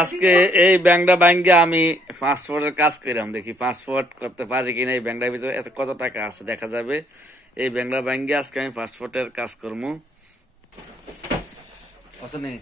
আজকে এই ব্যাংকটা ব্যাংকে আমি পাসপোর্টের কাজ করলাম দেখি পাসপোর্ট করতে পারি কিনা এই ব্যাংকটার ভিতরে এত কত টাকা আছে দেখা যাবে। এই ব্যাংকটা ব্যাংকে আজকে আমি পাসপোর্টের কাজ করব। আমি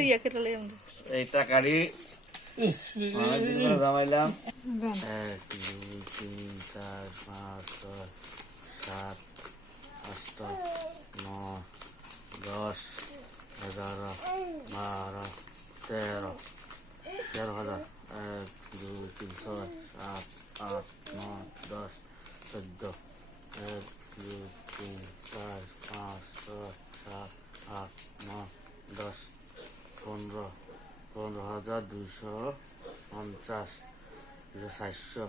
ইয়ে এক তিন চার পাঁচ ছয় সাত আট নয় দশ এগারো বারো তেরো তেরো হাজার এক দুই তিন ছয় সাত আট নয় দশ চোদ্দ এক দুই তিন চার পাঁচ ছয় সাত আট নয় দশ পনেরো পনেরো হাজার দুইশো পঞ্চাশ দুশো চারশো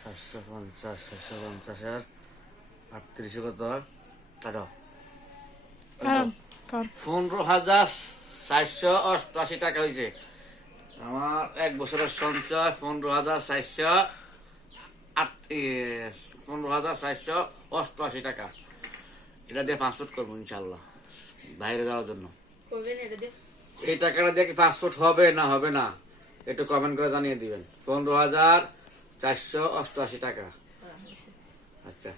চারশো পঞ্চাশ চারশো পঞ্চাশের আটত্রিশে কত কাটো। পনেরো হাজার চারশো অষ্টআশি টাকা হয়েছে আমার এক বছরের সঞ্চয় পনেরো হাজার চারশো আট পনেরো হাজার চারশো অষ্টআশি টাকা। এটা দিয়ে পাসপোর্ট করব ইনশাল্লাহ বাইরে যাওয়ার জন্য। এই টাকাটা দিয়ে কি পাসপোর্ট হবে না হবে না? একটু কমেন্ট করে জানিয়ে দিবেন। পনেরো হাজার চারশো অষ্টআশি টাকা। আচ্ছা।